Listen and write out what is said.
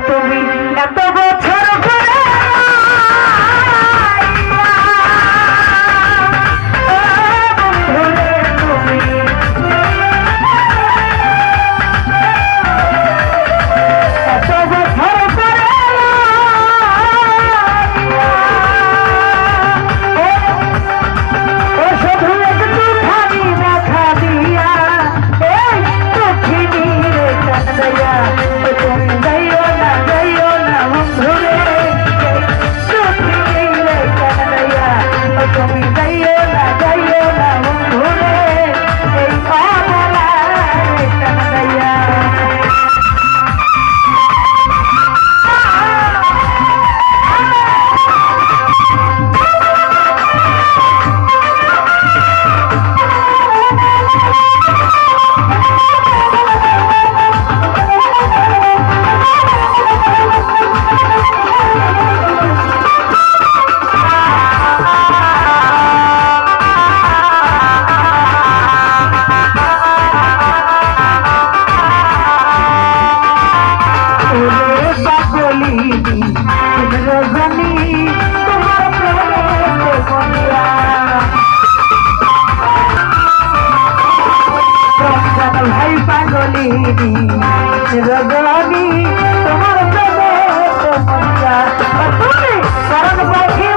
তুমি এত বছর ধরে তুমি এত বছর ধরে ও শুধু একটু খানি দেখা দিয়া এই দুঃখিনী রে কান্দাইয়া তুমি যাইও না তুমি যাইও না বন্ধুরে এই অবলায় কান্দাইয়া ভাই পাগলি রজনী তোমার প্রেমে তুমি কারণ পাখি